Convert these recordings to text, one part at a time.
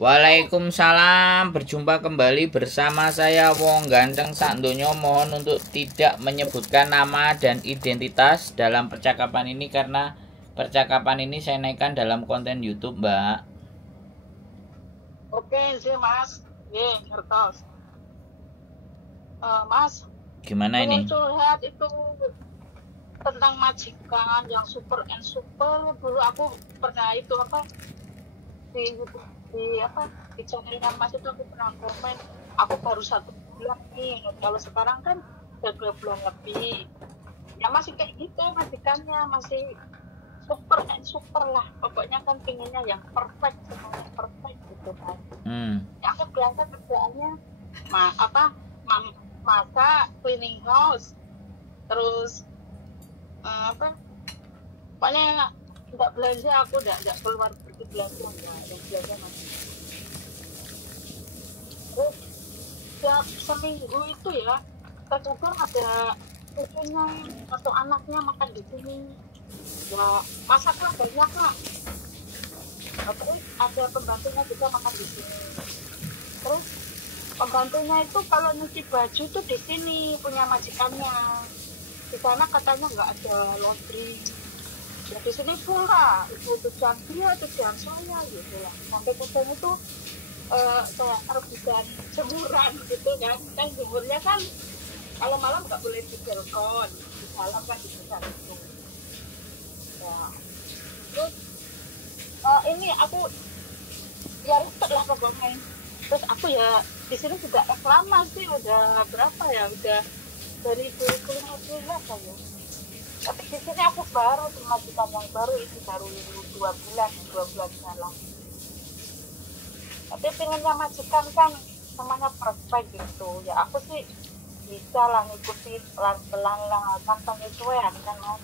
Waalaikumsalam. Berjumpa kembali bersama saya Wong Ganteng Sakdonya. Mohon untuk tidak menyebutkan nama dan identitas dalam percakapan ini karena percakapan ini saya naikkan dalam konten YouTube, Mbak. Oke sih Mas, ngertos. Mas, Gimana ini? Curhat itu tentang majikan yang super and super. Dulu aku pernah itu di channelnya Mas itu aku pernah komen. Aku baru 1 bulan nih. Kalau sekarang kan udah 2 bulan lebih. Ya masih kayak gitu majikannya, masih super and super lah. Pokoknya kan pinginnya yang perfect, semuanya perfect gitu kan. Ya aku biasa kerjaannya masak, cleaning house, terus pokoknya nggak belanja, aku nggak keluar pergi belanja, nggak belanja masih. Terus tiap seminggu itu ya terkadang ada cucunya atau anaknya makan di sini, ya masaklah banyak lah. Terus ada pembantunya juga makan di sini. Terus pembantunya itu kalau nyuci baju tuh di sini punya majikannya. Di sana katanya nggak ada laundry. Ya di sini pula itu tujuan dia, tujuan saya gitu lah. Sampai kadang itu kayak rebutan jemuran gitu kan. Kan jemurnya kan kalau malam nggak boleh di balkon, di dalam kan di besar itu. Ya. Terus ini aku ya ribet lah pokoknya. Terus aku ya di sini juga lama sih, udah berapa ya, udah dari 2015 ya. Tapi di sini aku baru majikan yang baru itu baru 2 bulan jalan. Tapi pengennya majikan kan semuanya perfect gitu. Ya aku sih bisa lah ngikutin pelan-pelan lah, tanpa nyesuaian kan Mas.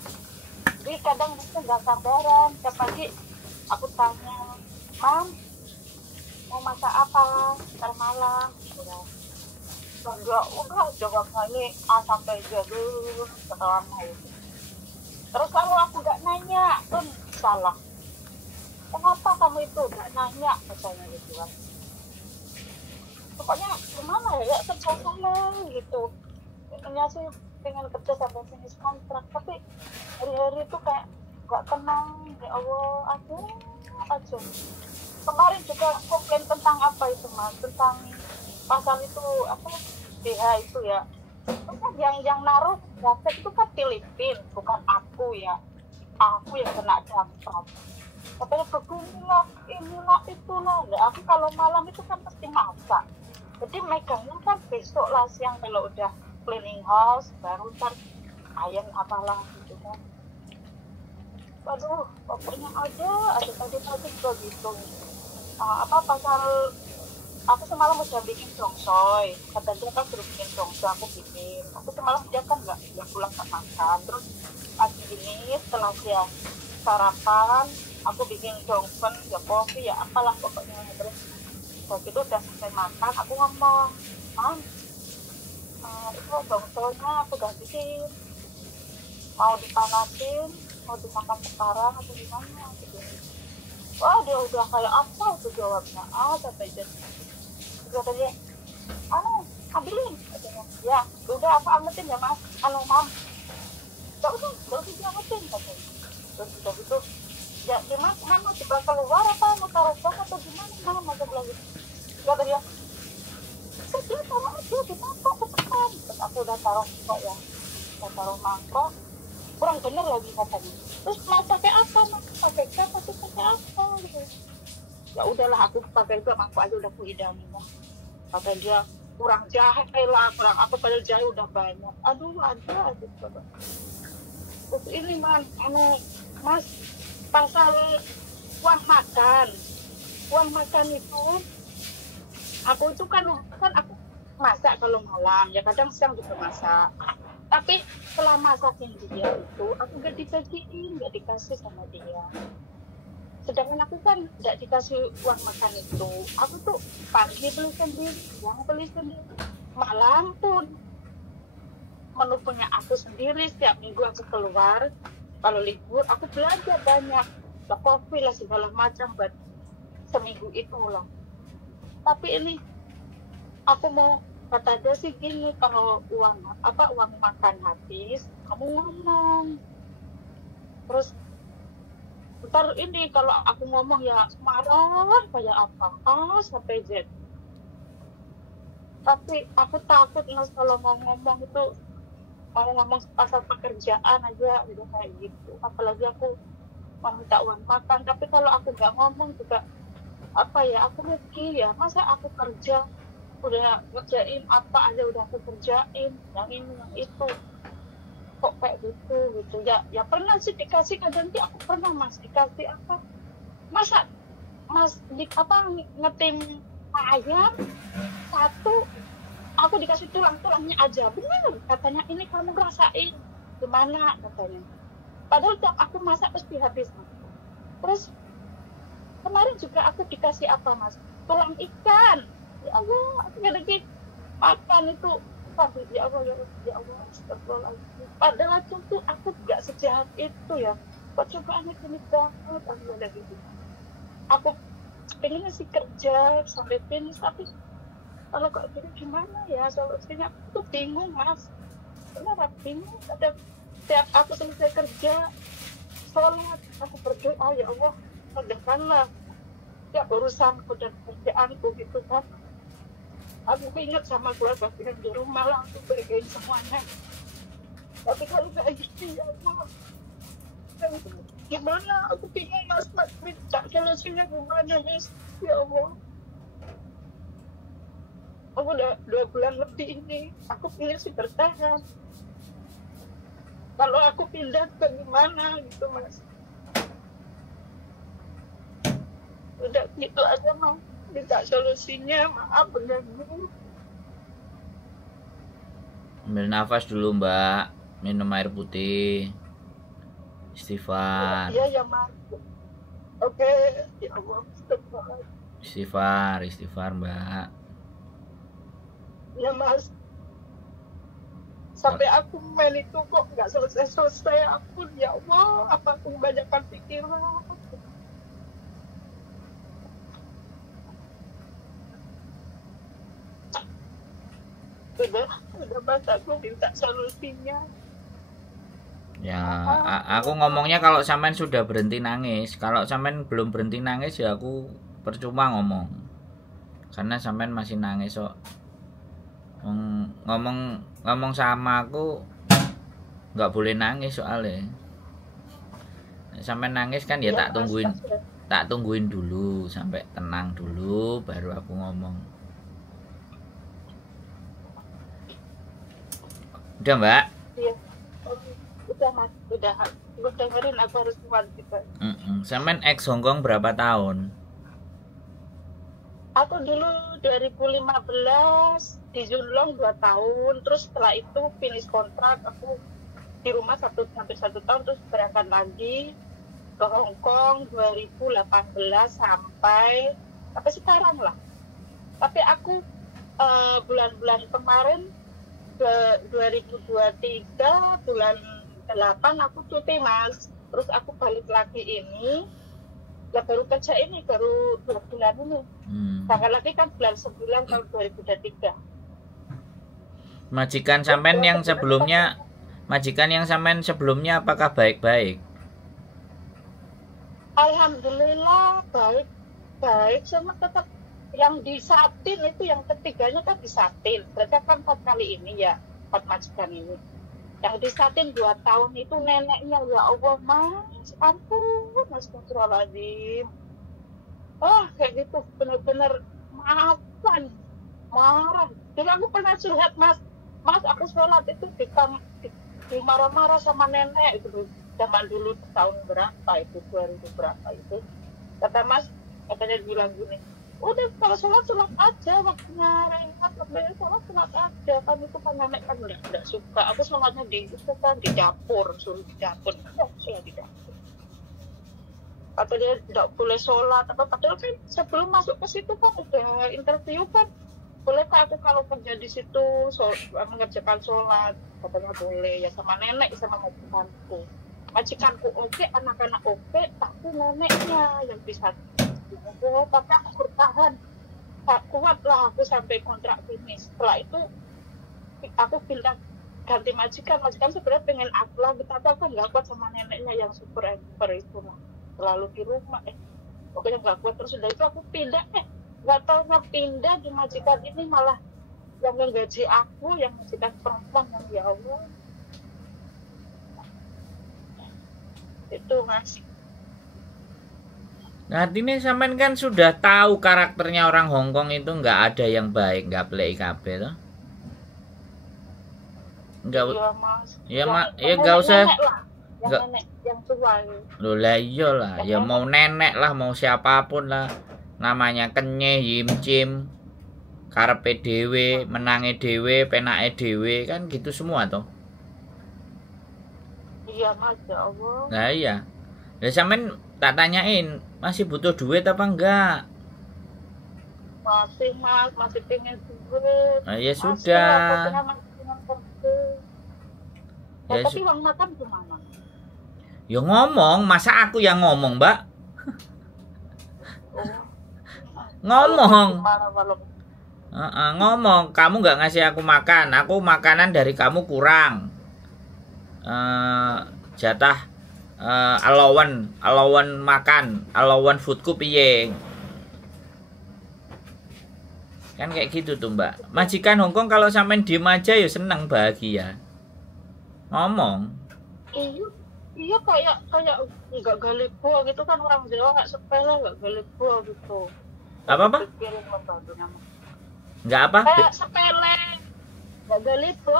Jadi kadang mungkin nggak sabaran, tiap pagi aku tanya, Mam, mau masak apa ntar malam? Udah jawabnya ini A sampai Z dulu selama itu. Terus kalau aku nggak nanya pun salah. Kenapa kamu itu nggak nanya, katanya gitu kan. Pokoknya gimana ya, kerja sana gitu. Intinya sih pengen kerja sampai finish kontrak, tapi hari-hari itu kayak nggak tenang. Ya Allah, aduh aja. Kemarin juga komplain tentang apa itu Mas, tentang pasal itu BH itu ya. Itu kan yang naruh jaket itu kan Filipina, bukan aku ya. Aku yang kena jangkau. Katanya beginilah, inilah, itulah. Ya, aku kalau malam itu kan pasti masak. Jadi megangnya kan besok lah siang kalau udah cleaning house, baru ntar ayam apalah gitu kan. Waduh, pokoknya ada tadi juga gitu. Pasal aku semalam udah bikin dongsoy, kata dia kan suruh bikin dongsoy, aku bikin. Aku semalam dia kan nggak pulang ke makan. Terus pagi ini setelah dia sarapan, aku bikin dongsen, ya kopi, ya apalah pokoknya. Terus waktu itu udah selesai makan, aku ngomong, Mam, itu dongsoynya aku udah bikin, mau dipanasin, mau dimakan sekarang atau gimana gitu. Wah, dia udah kayak apa tuh jawabnya, sampai jadi katanya, ambilin katanya. Ya udah aku ametin ya Mas, Mam, gak usah diametin katanya. Terus udah gitu, ya gimana mau coba keluar apa mau taruh bak atau gimana, mau bilang gitu. Kata dia, dia taruh aja di mangkok cepetan. Terus aku udah taruh mangkok ya, udah taruh mangkok, kurang bener lagi katanya. Terus mau pakai apa Mas? Pakai cap atau pakai apa gitu. Ya udahlah, aku pakai itu mangkok aja, udah aku idangin lah. Kata dia kurang jahe lah, kurang apa, padahal jahe udah banyak. Aduh ada aja coba. Terus ini Mas, pasal uang makan itu, aku itu kan aku masak kalau malam, ya kadang siang juga masak. Tapi setelah masakin dia itu, aku gak dibagiin, gak dikasih sama dia. Sedangkan aku kan gak dikasih uang makan itu. Aku tuh pagi beli sendiri, siang beli sendiri, malam pun menu punya aku sendiri. Setiap minggu aku keluar, kalau libur aku belanja banyak, kopi lah segala macam buat seminggu itu lah. tapi ini aku mau kata dia sih gini, kalau uang makan habis kamu ngomong, terus ntar ini kalau aku ngomong ya marah kayak apa sampai Z. Tapi aku takut Mas kalau mau ngomong itu, mau ngomong pasal pekerjaan aja gitu kayak gitu, apalagi aku mau minta uang makan. Tapi kalau aku nggak ngomong juga apa ya, aku rugi ya, masa aku kerja udah ngerjain apa aja udah aku kerjain, yang ini yang itu kok kayak gitu ya. Ya pernah sih dikasih, kadang aku pernah Mas dikasih apa, masa Mas ngetim ayam satu, aku dikasih tulangnya aja, bener katanya, ini kamu rasain gimana katanya, padahal tiap aku masak pasti habis. Terus kemarin juga aku dikasih apa Mas, tulang ikan, ya Allah aku gak lagi makan itu. Tapi ya Allah astagfirullahaladzim, padahal tuh aku gak sejahat itu ya, kok cobaannya gini banget. Aku ada gitu, aku pengen sih kerja sampai finish, tapi kalau kayak gini gimana ya solusinya, aku tuh bingung Mas, beneran bingung. Ada tiap aku selesai kerja sholat aku berdoa, ya Allah mudahkanlah ya urusanku dan kerjaanku gitu kan. Aku ingat sama keluarga yang di rumah langsung berikan semuanya. Tapi kalau kayak gini ya Allah, gimana, aku bingung Mas minta solusinya gimana Mas, ya Allah. Aku udah 2 bulan lebih ini, aku ingin sih bertahan. Kalau aku pindah ke gimana gitu Mas. Udah gitu aja mau minta solusinya, maaf bener. Ambil nafas dulu Mbak, minum air putih, istighfar. Iya ya Mas. Oke, ya Allah, istighfar Mbak. Ya Mas, sampai aku main itu kok nggak selesai aku, ya Allah, apa aku kebanyakan pikiran. Udah Mas, aku minta solusinya. Ya, aku ngomongnya kalau sampean sudah berhenti nangis. Kalau sampean belum berhenti nangis ya aku percuma ngomong. Karena sampean masih nangis kok. Ngomong sama aku nggak boleh nangis soalnya. Sampean nangis kan ya, tak tungguin dulu sampai tenang dulu baru aku ngomong. Udah Mbak? Iya. Udah Mas, udah dengerin, aku harus kuat juga. Sampean ex Hongkong berapa tahun? Aku dulu 2015 di Junlong 2 tahun, terus setelah itu finish kontrak, aku di rumah hampir 1 tahun, terus berangkat lagi ke Hongkong 2018 sampai sekarang lah. Tapi aku bulan-bulan kemarin ke 2023 bulan 8 aku cuti Mas, terus aku balik lagi ini, ya baru kerja ini baru 2 bulan ini. Tanggal lagi kan bulan 9 tahun 2023. Majikan sampean yang sebelumnya apakah baik-baik? Alhamdulillah baik, cuma tetap yang disatin itu, yang ketiganya kan disatin, berarti kan 4 kali ini ya, 4 majikan ini. Yang disatin 2 tahun itu neneknya, ya Allah Mas, ampun Mas, astagfirullahaladzim. Kayak gitu, bener-bener maafkan, marah. Jadi aku pernah curhat Mas, aku sholat itu dimarah-marah sama nenek itu zaman dulu tahun berapa itu, 2000 berapa itu. Kata Mas, katanya bilang gini, udah kalau sholat aja, waktunya rehat, waktunya sholat aja, kan itu kan nenek kan udah suka. Aku sholatnya di dapur, suruh di dapur, sholat di dapur. Kata dia tidak boleh sholat, padahal kan sebelum masuk ke situ kan udah interview kan, bolehkah aku kalau kerja di situ mengerjakan sholat? Katanya boleh, ya sama nenek sama majikanku oke, anak-anak oke, tapi neneknya yang bisa. Tapi aku bertahan gak kuat lah aku sampai kontrak finish. Setelah itu aku bilang ganti majikan sebenarnya pengen aku lagi, tapi aku nggak kuat sama neneknya yang super itu lah, selalu di rumah pokoknya nggak kuat. Terus udah itu aku pindah nggak tahu pindah di majikan ini malah yang menggaji aku yang majikan perempuan, yang ya Allah itu Mas. Nah, artinya sampean kan sudah tahu karakternya orang Hongkong itu nggak ada yang baik, nggak play kabeh toh. Nggak, Iya Mas. ya ya nggak usah. Yang nenek yang tua. Loh lah iya lah, ya mau nenek lah, mau siapapun lah. Namanya kenyeh, yimcim, karepe dhewe, menange dhewe, penake dhewe, kan gitu semua toh. Iya Mas, ya Allah. Nah iya. Lah sampean tak tanyain, masih butuh duit apa enggak? Masih Mas, masih pengen duit. Nah, ya Masih, sudah. masih pengen kerja. Ya, Tapi uang makan gimana? ya ngomong, masa aku yang ngomong, Mbak? Ngomong. Ngomong, kamu nggak ngasih aku makan, aku makanan dari kamu kurang. Jatah allowance makan, allowance foodku piye? Kan kayak gitu tuh Mbak. Majikan Hongkong kalau sampean diem aja ya seneng, bahagia. Ngomong. Iya kayak nggak galebo gitu kan, orang Jawa nggak sepele, nggak galebo gitu. Apa? Nggak apa? Kayak sepele, nggak galebo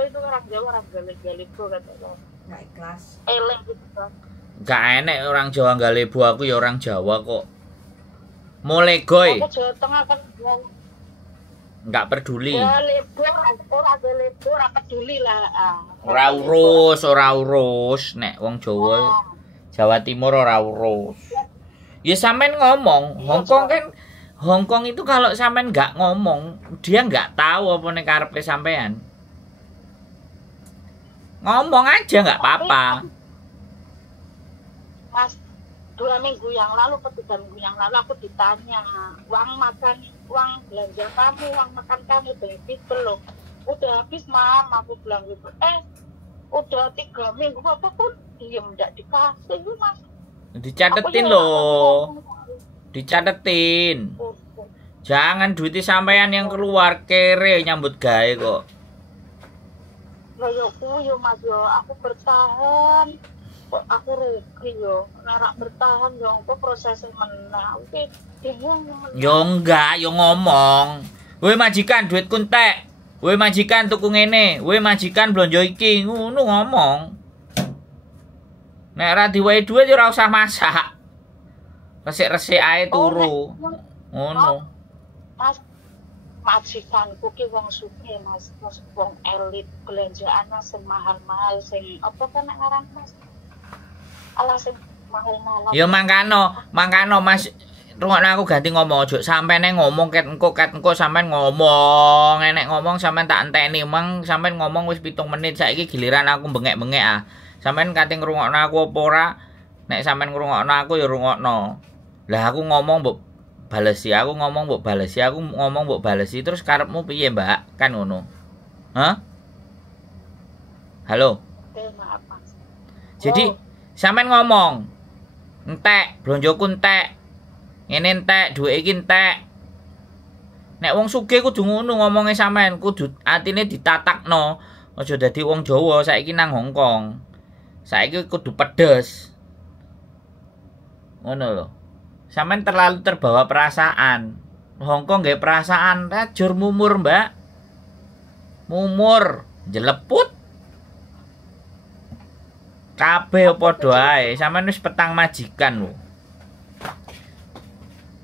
itu orang Jawa, orang galebo katanya. Nggak ikhlas. Eleng gitu kan. Nggak enek orang Jawa nggak lebu, aku ya orang Jawa kok. Mulai goy. Aku Jawa Tengah kan Nggak peduli. galebo, orang galebo, orang peduli lah. Ora urus, nek wong Jawa. Jawa Timur ora urus. Ya sampean ngomong, Hongkong itu kalau sampean nggak ngomong, dia nggak tahu apa nek karepe sampean. Ngomong aja nggak apa-apa. Mas, 2 minggu yang lalu, 3 minggu yang lalu aku ditanya, uang belanja kamu, uang makan kamu habis belum? Udah habis Mam, aku bilang gitu. Udah 3 minggu apa pun diem, nggak dikasih Mas. Dicatetin loh. Dicatetin. Jangan duit sampean yang keluar, kere nyambut gawe kok. Yo Mas yo, aku bertahan. Kok aku rugi yo. Nek bertahan yo kok prosesnya menang. Oke, bingung. Yo enggak, yo ngomong. Woi majikan, duitku entek. Woi majikan tuku ngene, woi majikan blonjo iki, ngono ngomong. Nek ora diwehi duit yo ora usah masak. Resik-resik ae turu. Ngono. Mas, majikanku ki wong sugih Mas, wong elit, belanjaannya sing mahal-mahal, sing apa kan nek ngaran Mas? Alah sing mahal-mahal. Ya mangkano Mas, rungokno aku ganti ngomong ojo sampeyan ngomong ket engko sampeyan ngomong, enek ngomong sampeyan tak enteni, mang sampeyan ngomong wis 7 menit, saiki giliran aku bengek-bengek ah. Sampeyan kate ngrungokno aku apa ora? Nek sampeyan ngrungokno aku ya rungokno. Lah aku ngomong mbok balesi, aku ngomong mbok balesi, terus karepmu piye, Mbak? Kan ngono. Hah? Halo. Maaf Mas. Jadi sampean ngomong entek, blonjoku entek. Ngene entek, duwe iki entek. Nek wong sugih kudu ngono ngomonge sampean, kudu atine ditatakno. Aja dadi wong Jawa saiki nang Hongkong. Saiki kudu pedes. Ngono lho. Sampean terlalu terbawa perasaan. Hongkong nggih perasaan, rajur mumur, Mbak. Mumur, jeleput. Kabeh padha ae, sampean wis petang majikan lho.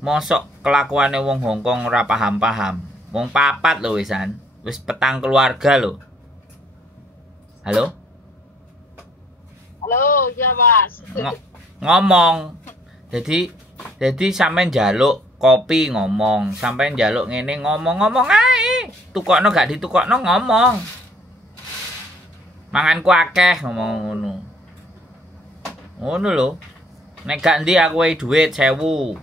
Mosok kelakuane wong Hongkong ora paham-paham. Wong papat lho wisan. Wis petang keluarga lho. Halo? Halo, ya Mas. Ngomong. Jadi sampean njaluk kopi ngomong, sampean njaluk ngene ngomong ae. Tukokno gak ditukokno ngomong. Manganku akeh ngomong ngono. Ngono lho. Nek gak ndi aku wae dhuwit 1000.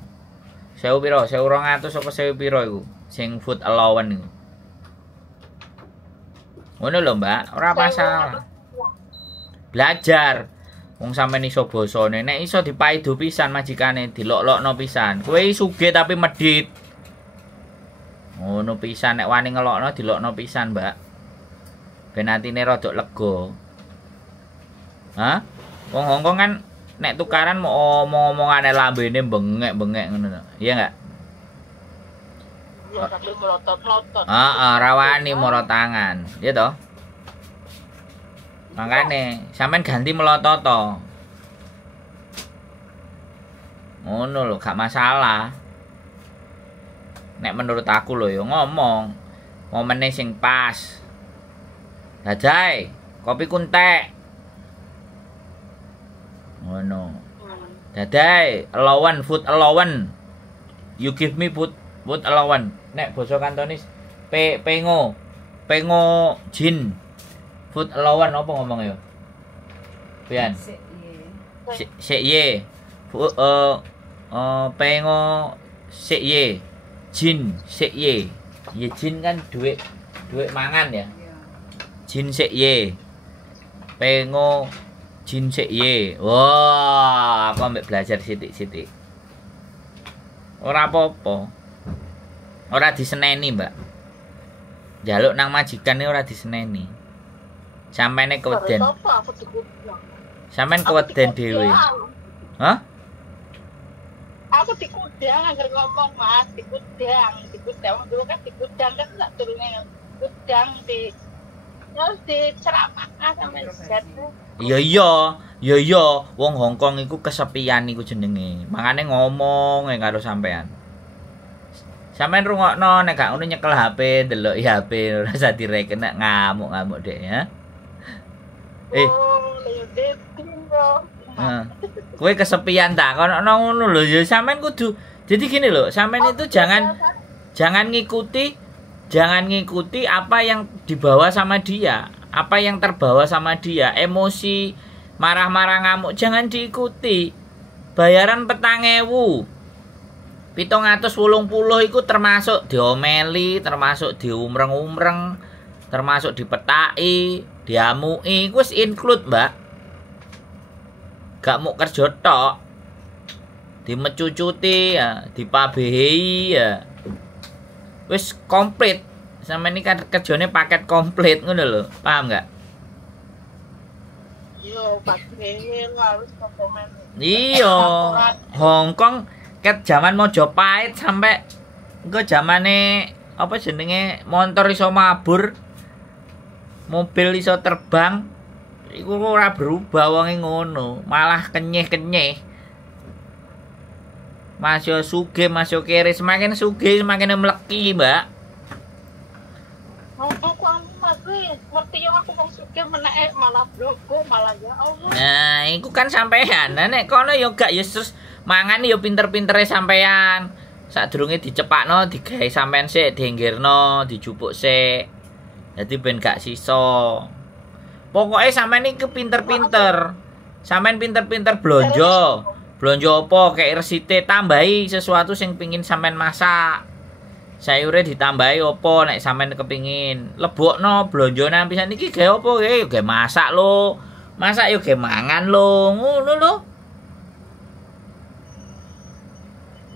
Sewu piro? 1200 apa 1000 piro iku? Sing food allowance iku. Ngono lho, Mbak, ora masalah. Belajar. Wong sampean iso basane, nek iso dipaido pisan majikane, dilok-lokno pisan. Kowe sugih tapi medhit. Ngono pisan nek wani ngelokno dilokno pisan, Mbak. Ben atine rada lega. Hah? Wong Hongkong kan nek tukaran mau omong-omongane lambene bengek-bengek ngono. Iya enggak? Ya tapi melotot-melotot. Heeh, rawani moro tangan. Iya toh? Makane sampean ganti melototo. Ngono lho, gak masalah. Nek menurut aku lho ya ngomong. Momene sing pas. Dajai, kopi kuntek. Ngono. Dadai, allowance, food allowance. You give me food allowance. Nek basa Kantonis pengo jin. Food allowance apa ngomong ya? Pian. Sek ye. Pengo sek ye. Jin sek ye. Ye jin kan duit mangan ya. Jin sek ye. Pengo jin sek ye. Wah, aku ambek belajar sithik-sithik. Ora apa-apa. Ora diseneni, Mbak. Njaluk nang majikan ora diseneni. Sampene keweden. Sampean keweden dhewe. Hah? Aku dikudang agar ngomong, Mas, dikudang. Dulu kan dikudang kan tak turunnya kudang di terus diceramahkan sampai set. Iya, wong Hongkong iku kesepian iku jenenge. Makane ngomong karo sampean. Sampeyan rungokno nek gak ngono nyekel HP, delok HP ora usah direken nek ngamuk-ngamuk dek ya. Kowe kesepian tak kono ngono lho ya sampean kudu. Jadi gini loh, sampean itu jangan ngikuti apa yang dibawa sama dia, apa yang terbawa sama dia, emosi, marah-marah ngamuk jangan diikuti. Bayaran 4.000. 780 iku termasuk diomeli, termasuk diumreng-umreng, termasuk dipetaki, diamuki, iku wis include, Mbak. Gak mau kerja tok. Dimecucuti ya, dipabehi ya. Wis komplit. Sampe ini kan kerjane paket komplit ngono lho. Paham enggak? Yo, pakai harus komen. Iya. Hongkong ket zaman Mojopahit sampai engko zamane apa jenenge motor iso mabur, mobil iso terbang, iku ora berubah wonge ngono, malah kenyeh-kenyeh. Masih sugih, masih kere, semakin sugih semakin mleki, Mbak. Aku ngerti yang aku wong sugih menek malah blogo malah ya Allah. Nah, iku kan sampean. Nah, nek kono ya gak ya terus mangan ya pinter-pintere sampean. Sadurunge dicepakno, digawe sampean sik, dienggirno, dijupuk sik. Dadi ben gak sisa. Pokoke sampean iki pinter-pinter. Sampean pinter-pinter blonjo. Blonjo apa kayak resite tambahi sesuatu sing pengin sampean masak. Sayure ditambahi opo nek sampean kepingin. Lebokno blonjone pisan iki gawe opo gawe masak lho. Masak yo gawe mangan lho. Ngono lho.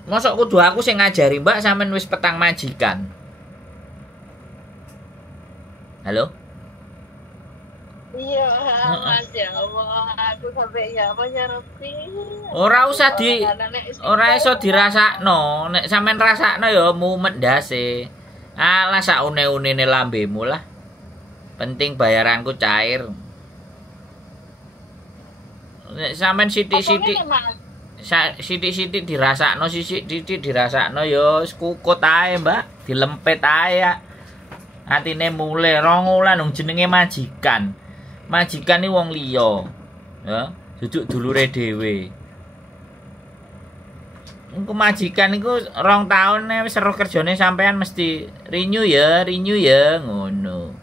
Mosok kudu aku sing ngajari, Mbak, sampean wis petang majikan. Halo? Iya, Masya Allah, aku sampai ya apa ya Rabbi. Ora usah ora iso dirasakno. Nek sampean rasakno ya mumet ndase. Alah sak une-unene lambemu lah. Penting bayaranku cair. Nek sampean sithik-sithik dirasakno, sithik-sithik dirasakno ya wis kukut ae, Mbak. Dilempet ae. Atine mule 2 wulan wong jenenge majikan. Majikan iki wong liya. Ya, duduk dulure dhewe. Engko majikan iku 2 taun wis seru kerjane sampean mesti renew ya ngono.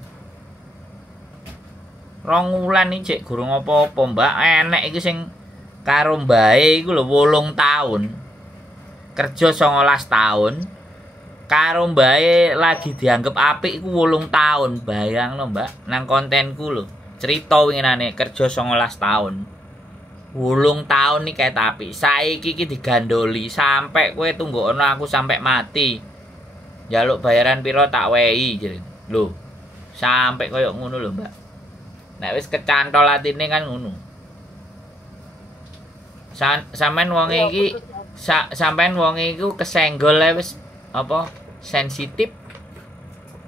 2 wulan iki cek gurung apa-apa, Mbak. Enek iki sing karo mbae iku lho 8 taun. kerja 19 tahun karo mbae lagi dianggap apik iku 8 tahun. Bayangno, Mbak, nang kontenku lho. Cerita winginane kerja 19 tahun. 8 tahun nih kayak tapi saiki iki digandoli sampai kowe tunggokno aku sampai mati. Jaluk bayaran piro tak wehi jere. Lho, sampai koyo ngono lho, Mbak. Nek wis kecantol atine kan ngono. Sampean wong iki sampean wong iku kesenggol wis apa sensitif.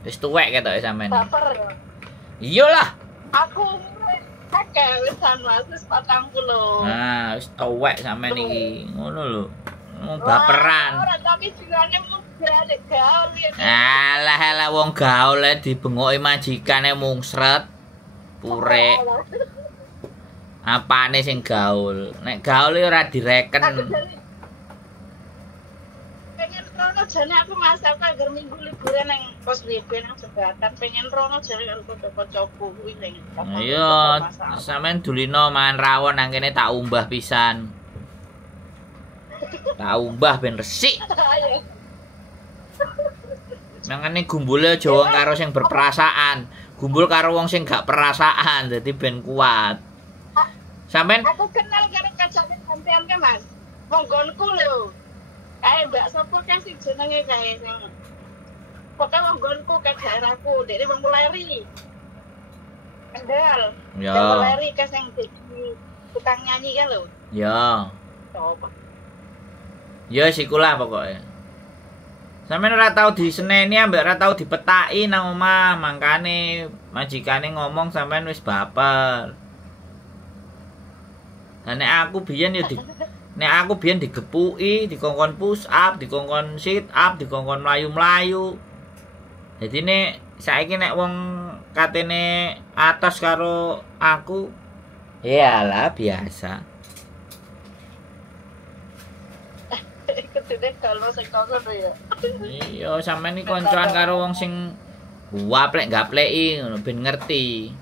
Wis tuwek ketoke sampean. Baper. Iyalah. Aku akeh wisan Mas wis 40. Nah, wis tuwek sampean iki. Ngono lho. Baperan. Ora tapi jurane muda nek gaul ya. Alah wong gaul dibengoki majikane mungsret. Purek. Apane sing gaul? Nek gaul ora direken. Pengen rono jane aku Mas aku agar minggu liburan nang kos WB nang Jembatan pengen rono jane karo kanca-kancaku kuwi ning. Iya, sampean dulino mangan rawon nang kene tak umbah pisan. Tak umbah ben resik. Mangane gumbule aja wong karo sing berperasaan. Gumbul karo wong sing gak perasaan dadi ben kuat. Sampean aku kenal karo kancane sampean kan Mas. Monggonku lho. Kae Mbak sapa kan sing jenenge kae sing pokoke monggonku ke daerahku, dekne wong Muleri. Kendal. Ya. Muleri ka sing tukang nyanyi kan lho. Ya. Coba. Ya sikulah pokoknya. Sampeyan ora tau diseneni ambek ora tau dipetaki nang omah, mangkane majikane ngomong sampean wis baper. Nah, nek aku biyen digepuki, dikongkon push up, dikongkon sit up, dikongkon mlayu-mlayu. Jadi nek saiki nek wong katene atos karo aku, iyalah biasa. Ketune kalau sing ngono ya. Iya, sampean iki koncoan karo wong sing gaplek-gapleki ngono ben ngerti.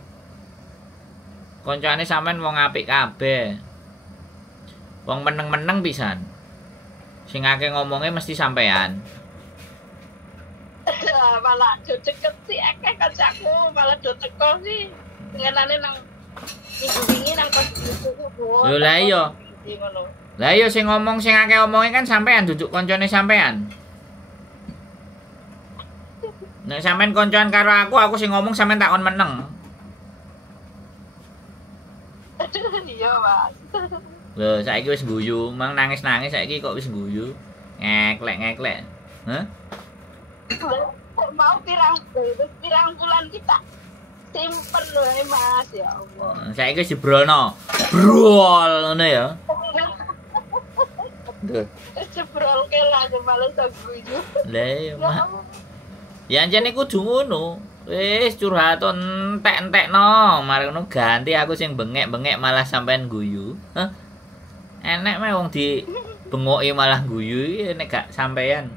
Koncone sampean wong apik kabeh. Wong meneng-meneng pisan. Sing akeh ngomongnya mesti sampean. Malah deket sih akeh kancaku malah do teko sih. Ngenane nang minggu wingi nang kos buku. Lho lah iya. Lah iya sing ngomong sing akeh omonge kan sampean duduk koncone sampean. Nek sampean koncoan karo aku sing ngomong sampean takon meneng. Iya, Mas. Lho, saiki wis guyu, mang nangis-nangis saiki kok wis guyu. Ngeklek-ngeklek. Hah? Mau pirang bulan kita simpen wae Mas ya Allah. Saiki wis dibrolno. Brol ngono ya. Duh. Jebrol ke lah malah tak guyu. Lah ya, Mak. Ya anjene kudu ngono. Wis curhat entek-entekno, mari ngono ganti aku sing bengek-bengek malah sampean guyu. Hah? Enek meh wong di bengoki malah guyu nek gak sampean.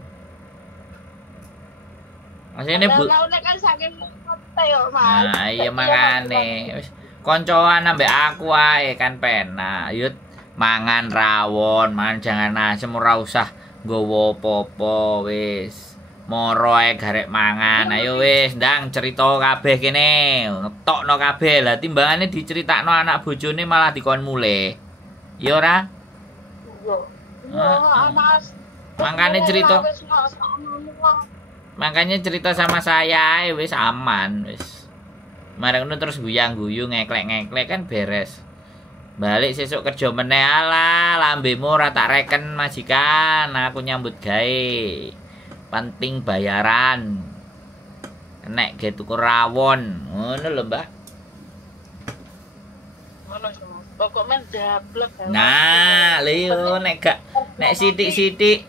Masene Bu. Kan saking kote yo, Mas. Nah, iya makane wis koncoan ambek aku ae kan penak. Yut mangan rawon, mangan jangan asem ora usah nggawa apa-apa wis. Moro ae garek mangan. Ayo wis ndang cerita kabeh kene. Ngetokno kabeh. Lah timbangane diceritakno anak bojone malah dikon mule. Ya ora? Iya, Mas. Makanya cerita sama saya wis aman wis. Mari ngono terus guyang-guyu ngeklek-ngeklek kan beres. Balik sesuk kerja meneh ala lambemu ora tak reken majikan, aku nyambut gawe. Penting bayaran. Nek ge tuku rawon, ngono lho, Mbak. Ngono sih, Mas. Pokok men dablek. Nah, lho nek sithik-sithik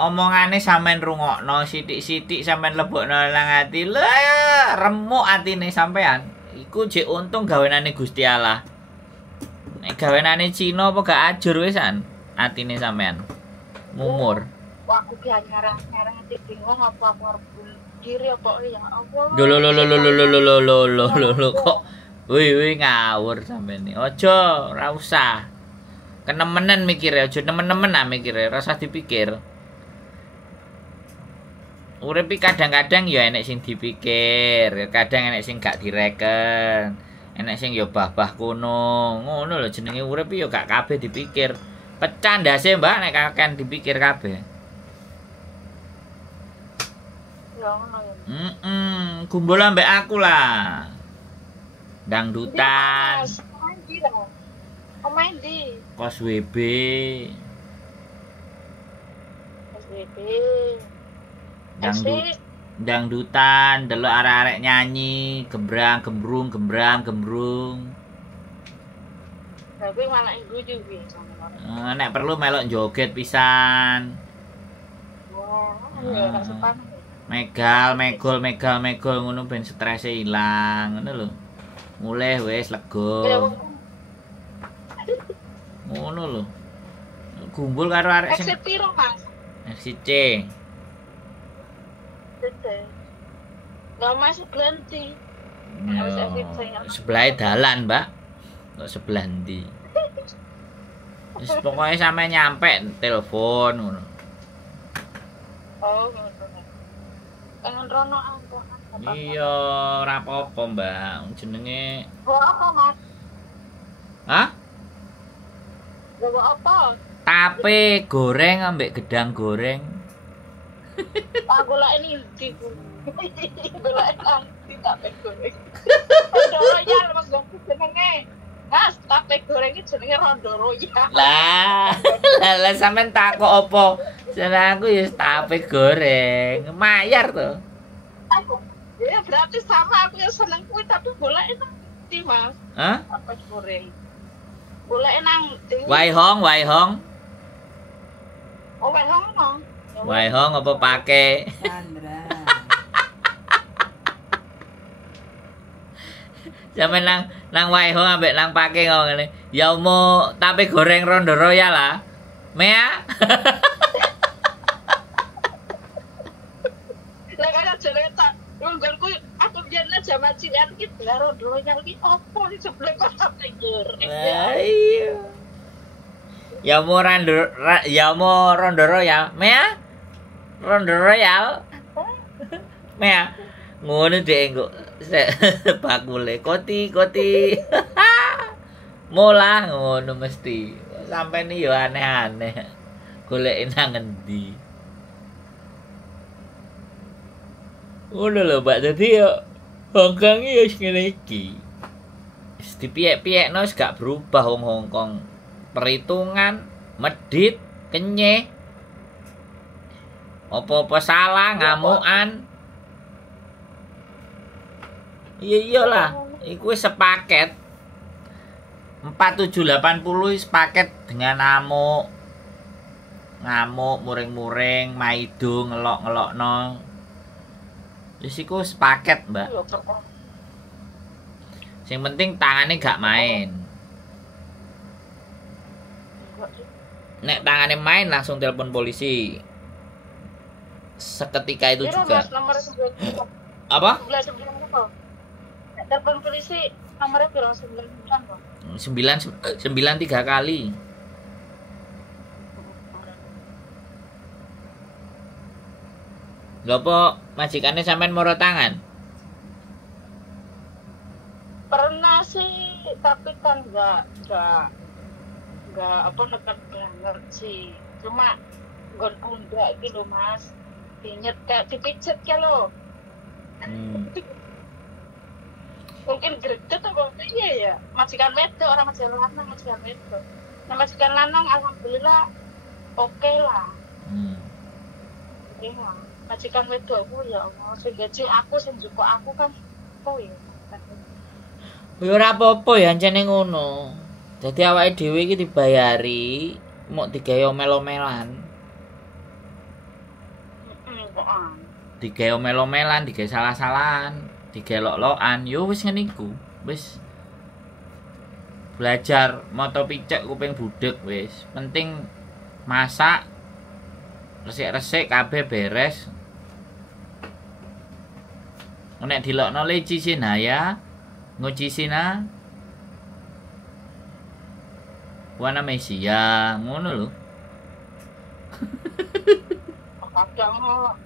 omongane sampean rungokno, sithik-sithik sampean lebokno nang ati. Lah, remuk atine sampean. Iku jek untung gawenane Gusti Allah. Nek gawenane Cina apa gak ajur wisan atine sampean. Mumur. Aku ki nyarang-nyarang ati bingung apa aku arep bunuh diri apa ya Allah. Lho kok wih ngawur sampean iki. Aja ora usah. Kenemenan mikir ya, aja nemen-nemen ah mikir ya, rasa dipikir. Urip kadang-kadang ya enek sing dipikir, kadang enek sing gak direken. Enek sing ya bah-bah kono. Ngono lho jenenge urip ya gak kabeh dipikir. Pecah ndase, Mbak, nek kakean dipikir kabeh. Ya ngono ya. Kumpul ambek aku lah. Dangdutan. Main di Kos WB. SWB. Dangdutan, delok arek-arek nyanyi, gembrang, gembrung. Tapi malah guyu kuwi. Nek perlu melok joget pisan. Oh, ya gak sepan. Megal ngono ben strese ilang, ngono lho. Mulih wis lega. Ngono lho. Kumpul karo arek sing Exit piro, Mas? XC. Nggak masuk ganti. Sebelah dalan, Mbak. Kok sebelah ndi? Wis pokoke sampe nyampe telepon ngono. Oh, ngono. Pengen rono aku. Iya, ora apa-apa, Mbak. Jenenge Bawa apa, Mas? Hah? Bawa apa? Tape goreng ambek gedang goreng. Aku lah ini di golek nanti tape goreng. Rondo Royal Mas Gong jenenge. Mas, tape goreng iki jenenge Rondo Royal. Lah sampean takok apa? Jeneng aku ya tape goreng. Mayar to. Ya berarti sama aku yang seneng kuwi tapi golek nanti, Mas. Hah? Tape goreng. Golek nanti. Waihong. Oh, waihong. Waihong apa pake? Sandra. Sampe nang waihong ambek nang pake ngene. Ya mau tape goreng Rondo Royal lah. Mea. Lah kan cerita, nggonku aku biyen jaman cilik iki Rondo Royal iki opo sih sebelah kok tape goreng. Iya. Ya mau Rondo Royal. Mea. Rondo Royal. Mea. Ngono dhek engko bakule koti. Mola ngono mesti. Sampeyan yo aneh-aneh. Goleki nang endi. Ngono lho, Mbak. Dadi yo Hongkong iki wis ngene iki. Wis dipiyek-piyekno wis gak berubah wong Hongkong. Perhitungan, medit, kenyeh. Apa-apa salah, ngamukan. Iya iyalah, iku wis sepaket. 4780 sepaket dengan ngamuk, muring-muring, maido, ngelok-ngelokno. Wis iku sepaket, Mbak. Sing penting tangane gak main. Nek tangane main langsung telepon polisi. Seketika itu juga. Apa? Telepon polisi nomornya berapa 9 kok? 9 3 kali. Lho apa majikannya sampean moro tangan? Pernah sih, tapi kan enggak apa nekat banget sih. Cuma nggon pundak iki lho, Mas. Dinyet kayak dipijet ya lo. Mungkin greget apa iya ya, majikan wedok orang majikan lanang, majikan wedok. Nah majikan lanang alhamdulillah oke lah. Iya, majikan wedok aku ya Allah, sing gaji aku, sing njupuk aku kan oh ya. Ya ora apa-apa ya ancene ngono. Dadi awake dhewe iki dibayari mok digawe omel-omelan. Digawe omel-omelan, digawe salah-salahan, digawe lok-lokan, yo wis ngene iku. Wis belajar moto picek kuping budek wis. Penting masak resik-resik kabeh beres. Nek dilokno leci sinaya, nguci sina. Wana Mesia, ngono lho.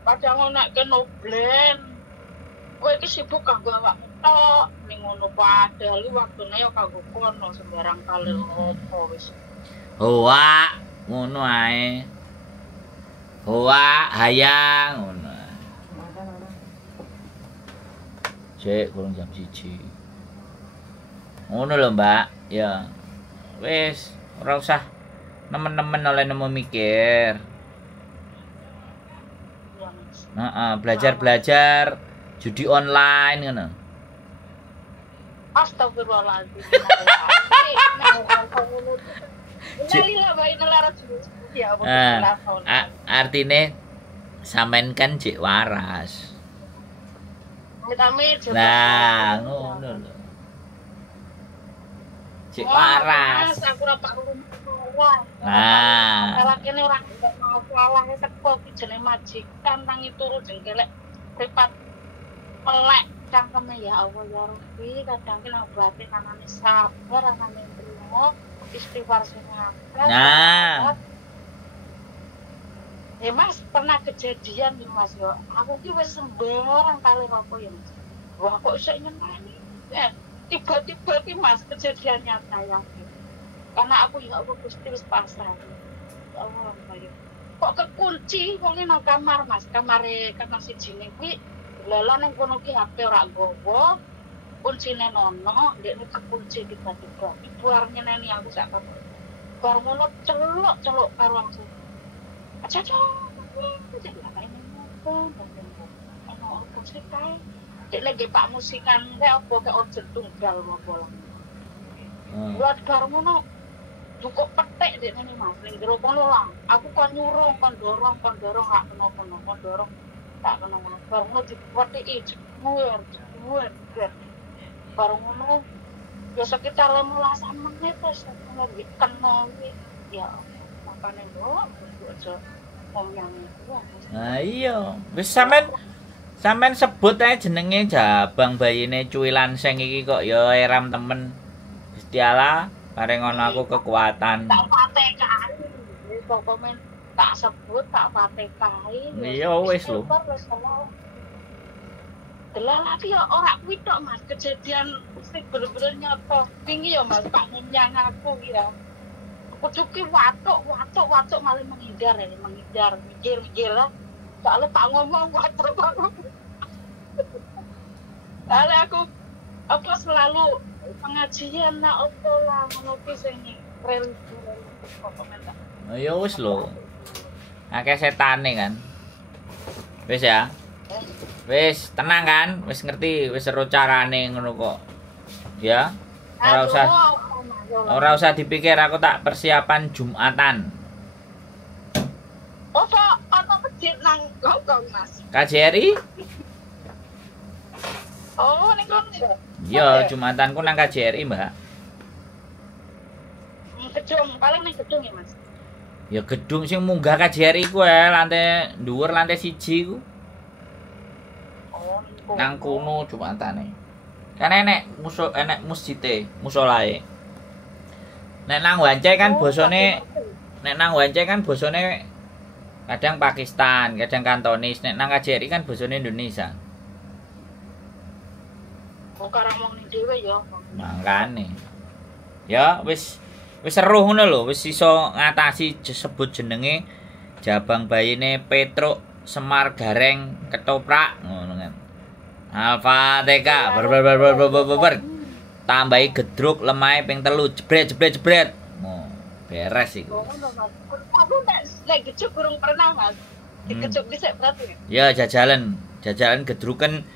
Kadang nek kena blend. Kowe iki sibuk kanggo awakmu tok, ning ngono padahal waktune ya kanggo kono sembarang kali opo wis. Hoa, ngono ae. Hoa, hayang ngono. Cek kurang jam 1. Ngono lho, Mbak. Ya. Wis, ora usah nemen-nemen oleh nemu mikir. Belajar-belajar judi online ngono. Astagfirullahaladzim. Artine sampean kan jek waras. Nah, ngono lho. Jek waras. Aku ora perlu. Nah, kalau kene ora mau salah teko iki jenenge majikan tangi turu jengkelek ripat pelek cangkeme ya Allah ya Rabbi kadang ki nang batin anane sabar anane trimo istighfar sing akeh. Nah. Mas pernah kejadian nih Mas yo. Aku ki wis sembarang kali apa ya Mas. Wah kok iso nyenani. Tiba-tiba ki Mas kejadian nyata ya. Karena aku ya Allah Gusti wis pasrah. Ya Allah bayu. Kok kekunci wong nang kamar Mas, kamar sijine kuwi lala ning kono ki HP ora nggowo. Kuncine nono, ndekne kekunci tiba-tiba. Ibu arep nyeneni aku sak kamar. Bar ngono celuk karo langsung. Aja jadi apa ini apa sih kae. Dek lagi Pak musikan kae apa kae order tunggal apa lah. Buat bar ngono cukup petik dek ini Mas ning jero kono lah aku kon nyuruh kon dorong gak kena-kena kon dorong tak kena-kena bar ngono dipotiki jebuer bar ngono ya sekitar 15 menit wis ngono kena ya makane lho aja omyang itu. Nah iya wis sampean sebut ae jenenge jabang bayine Cuilan Seng iki kok ya eram temen Gusti Allah paring ngono aku kekuatan. Tak pate kae. Kok komen tak sebut tak pate kae. Iya wis lho. Delala ki ora kuwi tok Mas, kejadian sing bener-bener nyata. Wingi ya Mas Pak nyang aku ki ya. Kuduki watuk malah menghindar mikir lah. Soale Pak ngomong watuk. Soale aku apa selalu pengajian nak opo lah ngono ki sing religi komentar. Oh ya wis lho. Akeh setane kan. Wis ya. Wis tenang kan? Wis ngerti, wis seru carane ngono kok. Ya. Ora usah dipikir aku tak persiapan Jumatan. Apa ana masjid nang Gogong Mas? KJRI? Oh, ning kono ya. Iya, Jumatanku nang KJRI, Mbak. Gedung, paling ning gedung ya, Mas. Ya gedung sing munggah KJRI ku lantai dhuwur lantai 1 ku. Oh, nang kono Jumatane. Kan enek masjide, musolae. Nek nang Wancai kan bosone kadang Pakistan, kadang Kantonis. Nek nang KJRI kan bosone Indonesia. Kok karang wong ning dhewe ya. Mangkane. Ya wis seru ngono lho, wis iso ngatasi sebut jenenge jabang bayine Petruk Semar Gareng ketoprak ngono kan. Al-Fatihah ber tambahi gedruk lemahe ping 3 jebret. Oh, beres iku. Aku nek gecuk kurang pernah Mas. Dikecuk dhisik berarti. Ya jajalan gedruken.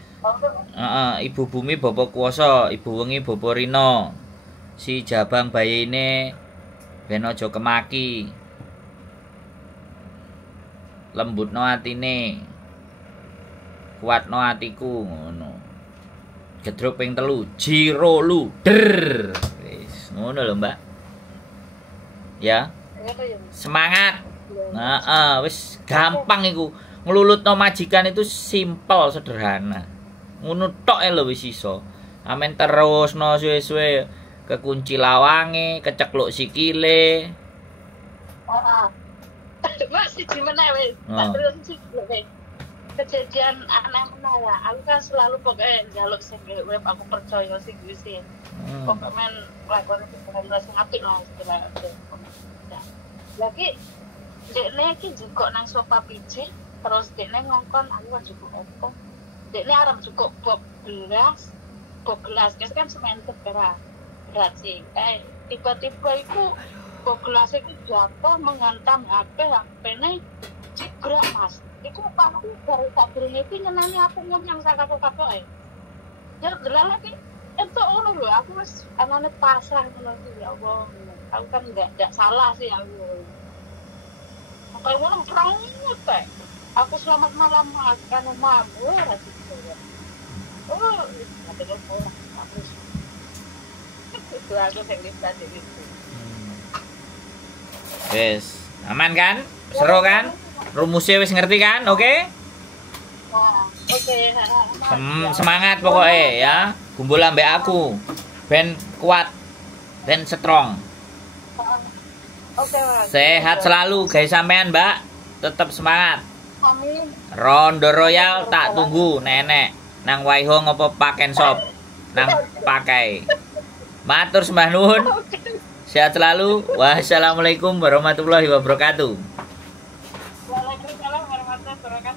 Ibu Bumi Bapak Kuwasa, Ibu Wengi Bapak Rino. Si jabang bayine ben aja kemaki. Lembutno atine. Kuatno atiku ngono. Gedruk ping 3 jiro luder. Wis ngono lho, Mbak. Ya. Semangat. Wis gampang iku. Nglulutno majikan itu simpel, sederhana. Ngono tok lho wis iso. Amen terusno suwe-suwe kekunci lawange, kecekluk sikile. Masih gimana wes? Terus sih kejadian aneh mana ya? Aku kan selalu pokoknya jaluk sing web aku percaya sing sih. Pokoknya men lakon itu bukan sing apik lah istilahnya. Lagi dekne iki juga nang sofa pijit, terus dekne ngongkon aku juga opo. Dekne arep juga bob gelas kan semen berat sih. Tiba-tiba itu kok gelas itu jatuh menghantam HP-nya cigrak mas. Iku aku baru tak beli itu nyenani aku yang saya kapok-kapok ya gelas lagi itu ono lho aku wis anane pasrah ngono ya Allah. Aku kan enggak salah sih aku. Kalau ngono prangut aku selamat malam mas kan mampu rasih. Oh, ada orang aku. Itu aku yang bisa jadi. Wes, aman kan? Seru kan? Rumusnya wis ngerti kan? Oke? Oke. Semangat pokoknya ya. Kumpul ambek aku. Ben kuat. Ben strong. Oke, Mas. Sehat selalu guys sampean, Mbak. Tetap semangat. Amin. Rondo Royal tak tunggu nenek. Nang Waihong apa Paken Shop. Nang pakai. Matur sembah nuwun. Sehat selalu. Wassalamualaikum warahmatullahi wabarakatuh.